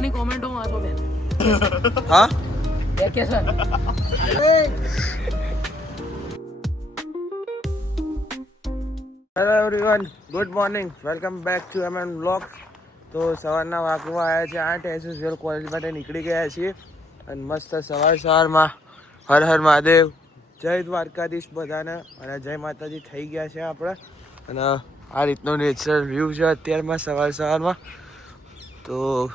પુષ્પાની કોમેન્ટો વાંચો બેન. હા? Vacation hello everyone good morning welcome back to M N blog તો સવારના વાગવા આવ્યા છે આઠ. એસએસવીએલ કોલેજ માટે નીકળી ગયા છીએ. અને મસ્ત સવાર સવારમાં. હર હર મહાદેવ. જય દ્વારકાધીશ બધાને. અને જય માતાજી થઈ ગયા છે આપણે. અને આ રીતનો નેચરલ વ્યૂ છે અત્યારમાં સવાર સવારમાં. તો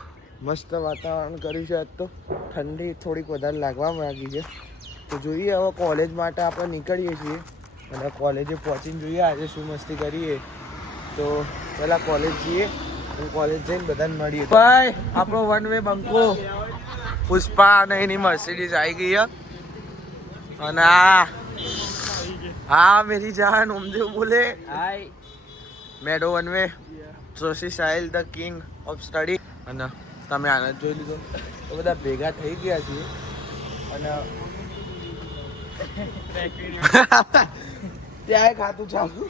મસ્ત વાતાવરણ કર્યું છે આજ તો. ઠંડી થોડીક વધારે લાગવા લાગી છે. તો જોઈએ હવે કોલેજ માટે આપણે નીકળીએ છીએ. અને કોલેજે પહોંચીને જોઈએ આજે શું મસ્તી કરીએ. તો પહેલાં કોલેજ જઈએ કોલેજ જઈને બધાને મળીએ. ભાઈ આપણો વન વે બંકો. પુષ્પા અને એની મર્સિડીઝ આવી ગઈ અને આ હા મેરી જાન ઓમદેવ બોલે. હાય મેડો one way Joshi Sahil the king of study અને તમે આનંદ જોઈ લીધો. તો બધા ભેગા થઈ ગયા છીએ. અને ત્યાં ખાતું ચાલુ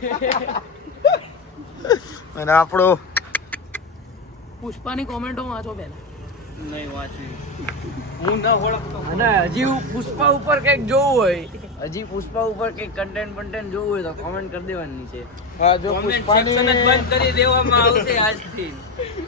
અને આપણો પુષ્પાની કોમેન્ટો વાંચો બેન નહીં વાંચી. હું ના ઓળખતો. અને હજી પુષ્પા ઉપર કંઈક જોવું હોય. હજી પુષ્પા ઉપર કંઈક કન્ટેન્ટ કન્ટેન્ટ જોવું હોય તો કોમેન્ટ કરી દેવાની છે. હા જો પુષ્પાની બંધ કરી દેવામાં આવશે આજથી.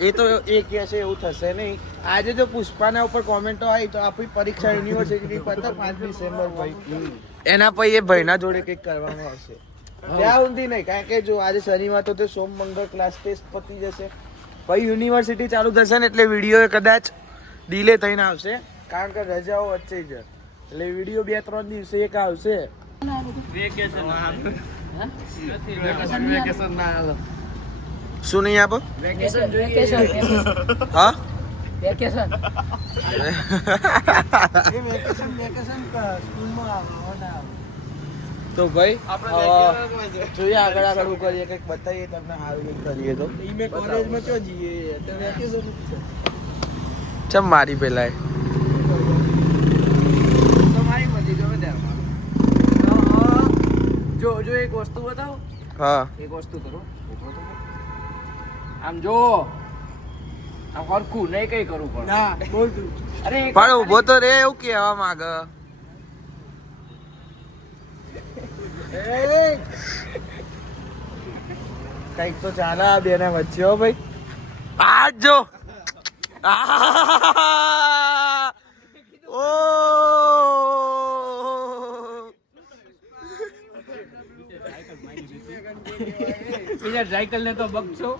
એ તો એ કહે છે એવું થશે નહીં. આજે જો પુષ્પાના ઉપર કોમેન્ટો આવી તો આપણી પરીક્ષા યુનિવર્સિટીની તો પાંચ ડિસેમ્બર ભાઈ એના પછી એ ભાઈના જોડે કંઈક કરવામાં આવશે. ત્યાં ઊંધી નહીં કારણ કે જો આજે શનિવાર તો તે સોમ મંગળ ક્લાસ ટેસ્ટ પતી જશે. પછી યુનિવર્સિટી ચાલુ થશે ને એટલે વીડિયો કદાચ ડિલે થઈને આવશે. કારણ કે રજાઓ વચ્ચે જ. એટલે વીડિયો બે ત્રણ દિવસે એક આવશે. વેકેશન વેકેશન ના હાલો શું નહીં આપો? હા? વેકેશન. તો ભાઈ જોઈએ આગળ આગળ શું કરીએ કંઈક બતાવીએ તમને સારું કરીએ તો. કોલેજમાં ચો જઈએ? ચમ મારી પેલા તમારી મરજી ગમે ત્યારે જો એક વસ્તુ બતાવો. હા. એક વસ્તુ કરો. તો આમ જો આમ હરખું નહીં કઈ કરવું પડે. ના બોલ તું. અરે પણ ઊભો તો રે એવું કહેવા માંગ. કંઈક તો ચાલે આ બેને વચ્ચે હો ભાઈ. આજ જો જો. બીજા સાયકલ ને તો બગશો.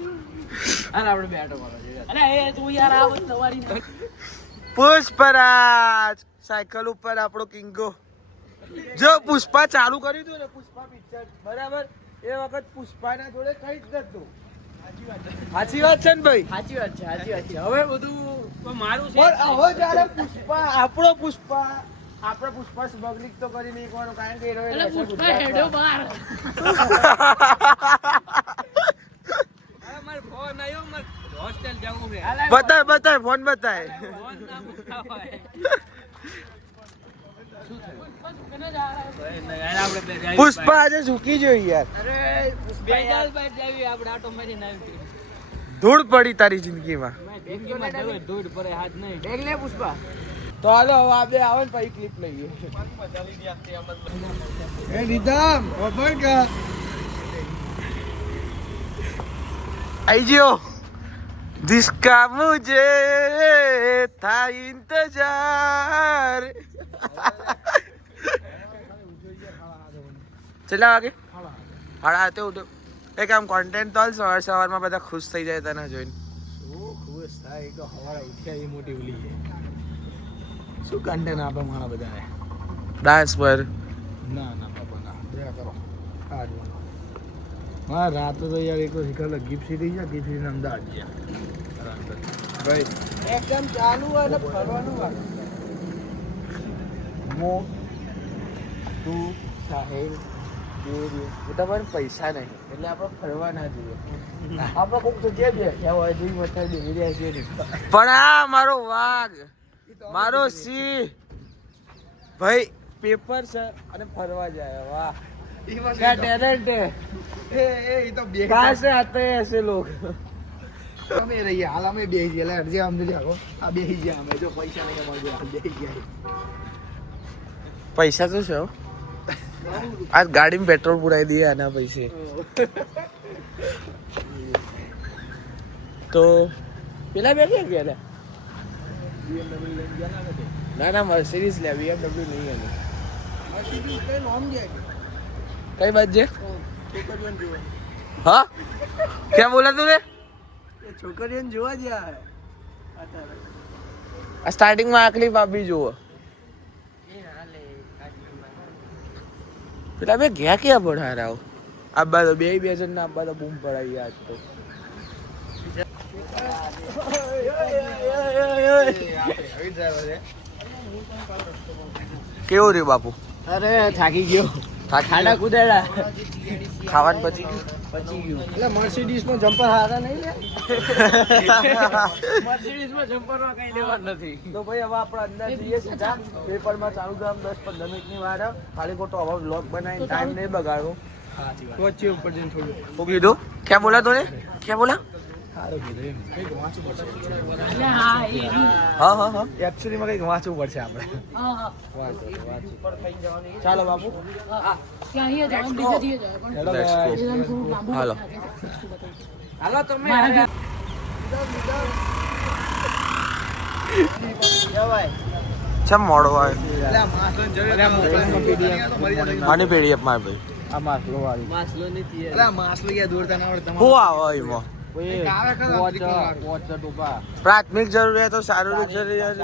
અને આપણે બે આટો અરે એ તું યાર આ સવારી પુષ્પરાજ સાયકલ ઉપર આપણો કિંગો. જો પુષ્પા ચાલુ કર્યું હતું ને પુષ્પા પિક્ચર બરાબર? એ વખત પુષ્પાના જોડે કઈ જ નતું સાચી વાત છે ને ભાઈ? સાચી વાત છે સાચી વાત છે. હવે બધું મારું છે. હવે જયારે પુષ્પા આપણો પુષ્પા આપણે પુષ્પા સ્મગલિંગ તો કરી નહીં કારણ કે પુષ્પા હેડો. બહાર. આવ્યો મારે હોસ્ટેલ જવું છે બતાય બતાય ફોન બતાય ફોન ના ઉઠાવાય. નહીં, યાર, આપણે બે જાય પુષ્પા આજે ઝૂકી જોઈ યાર અરે બે પુષ્પા જાય યાર બાર જાવી, આપણે આટો મારીને આવી. ધૂળ પડી તારી જિંદગીમાં જિંદગીમાં ધૂળ- ધૂળ પડે હાથ નહીં બેગ લે પુષ્પા તો હાલો હવે આપણે આવે ને પછી ક્લિપ લઈએ એ નિદામ ખબર કે આવી ગયો જિસકા મુજે થા ઇંતજાર. કેટલા વાગે? હાડા તે ઉઠો. એ આમ કોન્ટેન્ટ તો સવાર સવારમાં બધા ખુશ થઈ જાય તને જોઈને. શું ખુશ થાય? તો સવારે ઉઠ્યા એ મોટી ભૂલી છે. શું કન્ટેન્ટ આપે મારા બધાને ડાન્સ પર. ના ના બાપા ના. દયા કરો. આ હા રાતે તો યાર એક તો શીખર ગિફ્ટ થઈ છે ગિફ્ટ સિટી અમદાવાદ ગયા. ભાઈ એકદમ ચાલુ હોય ને ફરવાનું હોય. મો તું સાહેબ તમારે પૈસા નહીં એટલે આપણે ફરવા ના જોઈએ. આપણે કોઈક જગ્યાએ બેઠ્યા હોય બેસી રહ્યા છીએ પણ આ મારો વાઘ મારો સિંહ. ભાઈ પેપર છે અને ફરવા જાય વાહ. क्या टैलेंट है એ એ તો બે कहाँ से आते हैं ऐसे लोग અમે રહીએ હાલ અમે બેસી ગયા એટલે અડધી આમ નથી આવો આ બેસી ગયા અમે જો પૈસા નહીં અમારે જોડે, હાલ બેસી ગયા પૈસા તો છે હો. આ ગાડીમાં પેટ્રોલ પુરાઈ દઈએ આના પૈસે તો પેલા બે ક્યાં ગયા હતા? ના ના મર્સિડીઝ લે BMW નહીં એનું કઈ બાજુ છે હા? ક્યાં બોલા તું ને છોકરીઓને જોવા જ્યાં આ સ્ટાર્ટિંગમાં આખલી પાપી જુઓ. પેલા બે ગયા ક્યાં ભણારાઓ? આબા તો બે બે જણ આબા તો બૂમ પડાવી આજ તો. કેવું રે બાપુ? અરે થાકી ગયો. ખાડા? કુદાડા ખાવાનું પછી? પચી ગયું. એટલે મર્સિડીઝમાં જમ્પર હારા નહીં લે? મર્સિડીઝમાં જમ્પરમાં કઈ લેવાનું નથી. તો ભાઈ હવે આપણે અંદર જઈએ સીધા. પેપરમાં ચાલુ થવા દસ પંદર મિનિટની વાર ખાલી ખોટો હવે બ્લોગ બનાવીને ટાઈમ નહીં બગાડો વચ્ચે ઉપર જઈને થોડું. શું કીધું ક્યાં બોલા તોને? ક્યાં બોલા સારું કંઈક વાંચવું પડશે હા હા હા એકચ્યુઅલીમાં કંઈક વાંચવું પડશે આપણે. ચાલો બાપુ. Hello Let's go. હાલો. હાલો તમે ચમ મોડો આવ્યો આની પેઢી માર ભાઈ. આ માસલો વાળી માસલો નથી માસલો ક્યાં દોરતા ના આવડે શું આવે એમાં? કંઈક જરૂરિયાત પ્રાથમિક જરૂરિયાતો શારીરિક જરૂરિયાત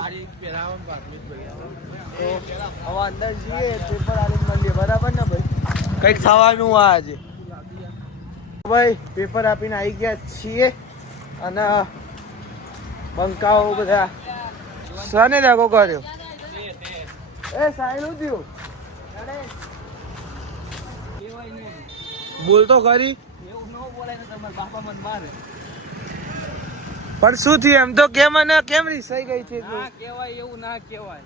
હવે અંદર જઈએ પેપર આલીને મળીએ બરાબર ને ભાઈ? કંઈક થવાનું આ આજે. ભાઈ પેપર આપીને આવી ગયા છીએ અને બંકાઓ બધા. સને જાગો કર્યો? એ સાહેબ પણ શું થયું? એમ તો કેમ અને કેમ રીસાઈ ગઈ છે તું? કેવાય એવું ના કેવાય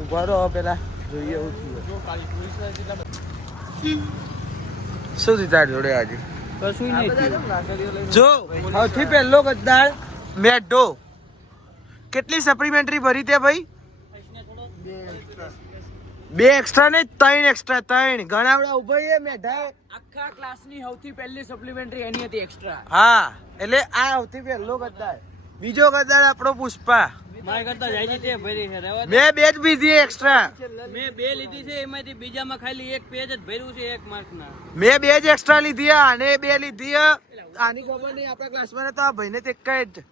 ઊભા રહો પેલા જોઈએ એવું થયું. શું થયું તાર જોડે આજે? કશું નહીં જો સૌથી પહેલો ગદ્દાર મેઢો કેટલી સપ્લિમેન્ટરી ભરી તે ભાઈ? બે એક્સ્ટ્રા ને ત્રણ એક્સ્ટ્રા ત્રણ. ઘણા ઊભા છે મેઢા. આખા ક્લાસની સૌથી પહેલી સપ્લિમેન્ટરી એની હતી એક્સ્ટ્રા હા એટલે આ સૌથી પહેલો ગદ્દાર. બીજો ગદ્દાર આપણો પુષ્પા. મારા કરતા જાય તે ભરી છે મેં બે જ બીજી એક્સ્ટ્રા મેં બે લીધી છે એમાંથી બીજામાં ખાલી એક પેજ જ ભર્યું છે એક માર્ક ના મેં બે જ એક્સ્ટ્રા લીધી અને બે લીધી. આની ખબર નહીં આપણા ક્લાસમાં તો આ ભાઈને તો એક જ.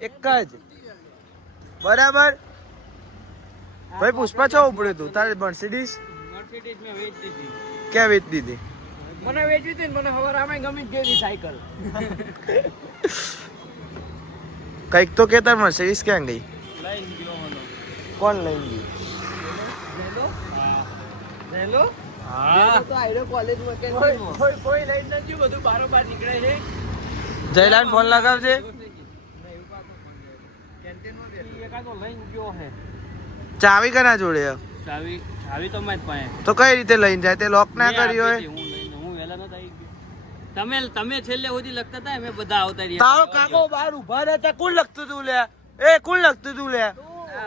એક જ. બરાબર? ભાઈ પુષ્પા છો ઉપડ્યું તું? તારે મર્સિડીઝ મર્સિડીઝ મેં વેચ દીધી. ક્યાં વેચ દીધી? મને વેચી હતી ને મને હવે આમે ગમી જ ગઈ સાયકલ. કંઈક તો કેતર તાર મર્સિડીઝ ક્યાં ગઈ? કોણ લઈ નીકળે છે. જયલાલ ફોન લગાવજે. એકાદો લઈને ગયો છે ચાવી કના જોડે? ચાવી ચાવી તો મારી પાસે. તો કઈ રીતે લઈને જાય? તે લોક ના કર્યો હોય? હું વેલા નતો આવી ગયો. તમે તમે છેલ્લે સુધી લખતા હતા અમે બધા આવતા રહ્યા. તારો કાકો બહાર ઊભા રહેતા કોણ લખતું તું લે? એ કોણ લખતું તું લે?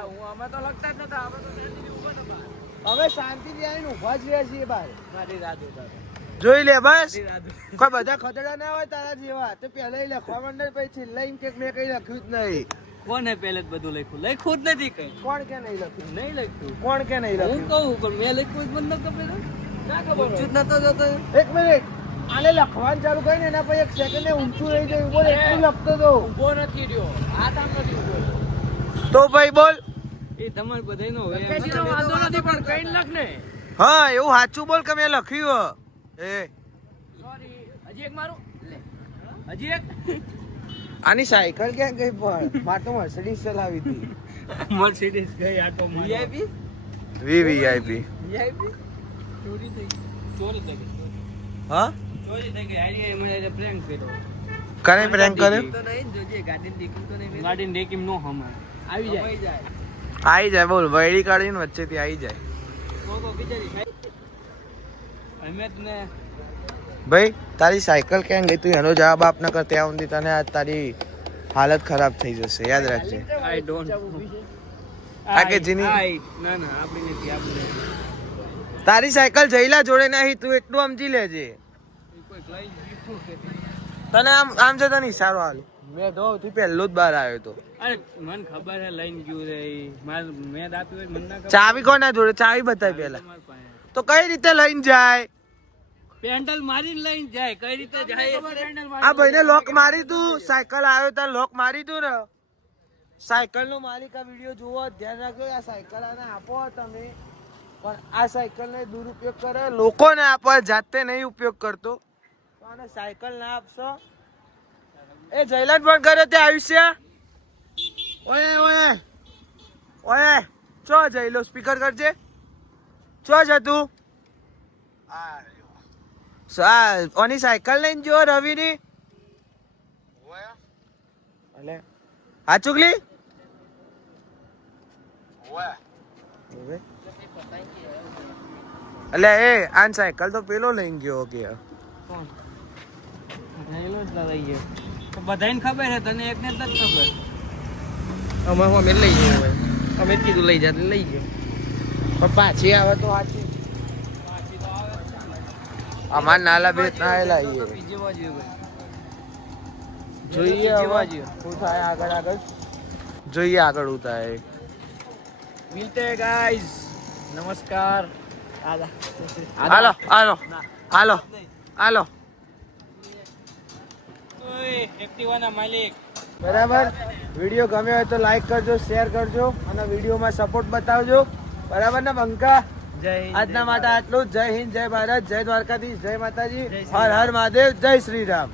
હું અમે તો લખતા જ નતા અમે તો ઊભા. હવે શાંતિથી આવીને ઊભા જ રહ્યા છીએ બહાર. મારી રાહ જોઈ લે બસ. કોઈ બધા ખતડા ના હોય તારા જેવા તો પહેલા લખવા માંડે પછી છેલ્લા એમ કે મેં કઈ લખ્યું જ નહીં. કોને પહેલે જ બધું લખ્યું? લખ્યું જ નથી કઈ. કોણ કે નહીં લખ્યું? નહીં લખ્યું. કોણ કે નહીં હું કહું પણ મેં લખ્યું જ મને ન ખબર. હોય. ના ખબર ઊંચું નતો જતો એક મિનિટ. આને લખવાનું ચાલુ કરીને એના પછી એક સેકન્ડ ઊંચું રહી જાય બોલ એટલું લખતો તો. ઊભો નથી રહ્યો. આ આમ નથી ઊભો. તો ભાઈ બોલ. એ તમારે બધાયનો હોય. કેસીનો વાંધો નથી પણ કઈ લખ ને હા એવું સાચું બોલ કે મેં લખ્યું હે. એ. સોરી હજી એક મારું. હજી એક? આની સાયકલ ક્યાં ગઈ પણ? મારે તો મર્સિડીઝ ચલાવી હતી. મર્સિડીઝ ગઈ આ તો વીઆઈપી વી વીઆઈપી? ચોરી થઈ ગઈ. ચોરી થઈ ગઈ હા? ચોરી થઈ ગઈ. આઈડિયા મને પ્રેન્ક કર્યો. કરે પ્રેન્ક કરે તો નહીં જોજે ગાડીની દીકરી તો નહીં ગાડીને દેખીમ નો હમાય. આવી જાય. આવી જાય. બોલ વૈડી કાઢીને વચ્ચેથી આવી જાય. તો બિચારી સાહેબ અમે તને ને ભાઈ તારી સાયકલ ક્યાં ગઈ તું? એનો જવાબ આપ ન કર ત્યાં સુધી તને આજ તારી હાલત ખરાબ થઈ જશે. યાદ રાખજે. આઈ ડોન્ટ આ કે જીની ના ના આપણી નથી આપણે તારી સાયકલ જઈલા જોડે નહીં તું એટલું સમજી લેજે. તને આમ આમ છે તને ઈશારો હાલ. મેં તો તું પહેલો જ બહાર આવ્યો તો. અરે મને ખબર છે લઈને ગયું રે માર મેં આપ્યું હોય મને ચાવી કોના જોડે? ચાવી બતાવી પહેલા. તો કઈ રીતે લઈને જાય? પેન્ડલ મારી લઈને જાય કઈ રીતે જાય આ ભાઈને લોક મારી તું સાયકલ આવ્યો ત્યાં લોક મારી તું ને. સાયકલ નો માલિક આ વીડિયો જોવો ધ્યાન રાખજો આ સાયકલ આને આપો તમે. પણ આ સાયકલ ને દુરુપયોગ કરે લોકોને આપો જાતે નહીં ઉપયોગ કરતો. તો આને સાયકલ ના આપશો? એ જયલાન પણ કરે તે આયુષ્ય? ઓએ ઓએ ઓએ ચો જઈલો સ્પીકર કરજે. ચો જતું સા ઓની સાયકલ લઈને જો રવિની. અલે. હા ચુગલી? અલે એ આન સાયકલ તો પેલો લઈને ગયો કે. જ લઈ ગયો. તો બધાને ખબર છે તને એકને જ ખબર. અમે અમે લઈ ગયો અમે કીધું લઈ જાય લઈ ગયો. પણ પાછી આવે તો સાચી. અમાર નાલા બે નાયેલા ઈએ બીજી બાજુ જોઈએ હવે શું થાય આગળ આગળ. જોઈએ આગળ શું થાય. મિલતે ગાઈઝ નમસ્કાર. હાલો. હાલો હાલો હાલો ઓય એક્ટિવાના માલિક. બરાબર? વીડિયો ગમ્યો હોય તો લાઈક કરજો શેર કરજો અને વિડીયોમાં સપોર્ટ બતાવજો. બરાબર ને બંકા આજના માટે આટલું જય હિન્દ જય ભારત જય દ્વારકાધીશ જય માતાજી. હર હર મહાદેવ જય શ્રી રામ.